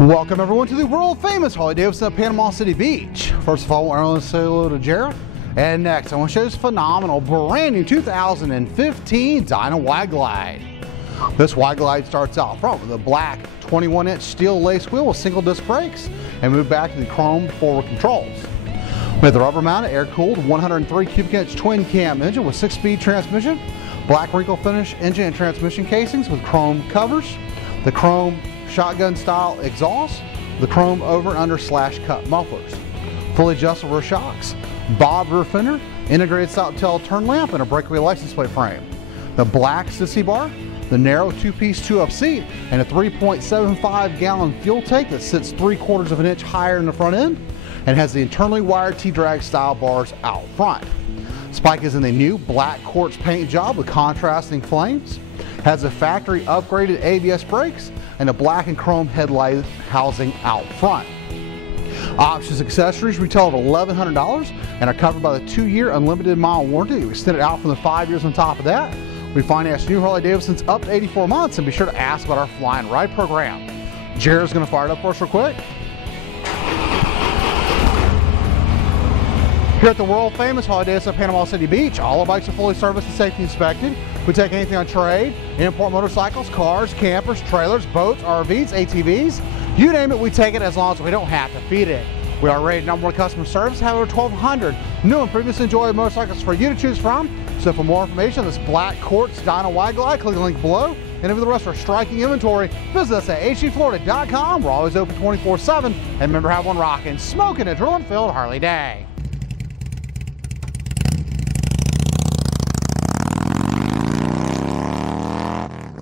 Welcome everyone to the world famous Harley-Davidson at Panama City Beach. First of all, I want to say hello to Jared. And next, I want to show you this phenomenal brand new 2015 Dyna Wide Glide. This Wide Glide starts out front with a black 21-inch steel lace wheel with single disc brakes and move back to the chrome forward controls. With the rubber mounted air-cooled 103 cubic inch twin cam engine with 6-speed transmission, black wrinkle finish engine and transmission casings with chrome covers, the chrome shotgun style exhaust, the chrome over and under slash cut mufflers, fully adjustable rear shocks, bob rear fender, integrated style tail turn lamp, and a breakaway license plate frame. The black sissy bar, the narrow two-piece two-up seat, and a 3.75-gallon fuel tank that sits 3/4 of an inch higher in the front end and has the internally wired T-drag style bars out front. Spike is in the new black quartz paint job with contrasting flames, has a factory upgraded ABS brakes, and a black and chrome headlight housing out front. Options accessories retail at $1,100 and are covered by the 2-year unlimited mile warranty. We extend it out from the 5 years on top of that. We finance new Harley-Davidsons up to 84 months, and be sure to ask about our Fly and Ride program. Jared's going to fire it up for us real quick. Here at the world famous Harley-Davidson at Panama City Beach, all our bikes are fully serviced and safety inspected. We take anything on trade, import motorcycles, cars, campers, trailers, boats, RVs, ATVs. You name it, we take it as long as we don't have to feed it. We are rated #1 customer service, have over 1,200 new and previously enjoyed motorcycles for you to choose from. So for more information on this black quartz Dyna Wide Glide, click the link below. And for the rest of our striking inventory, visit us at hdflorida.com. We're always open 24/7. And remember, have one rockin', smoking, and drilling filled Harley Day.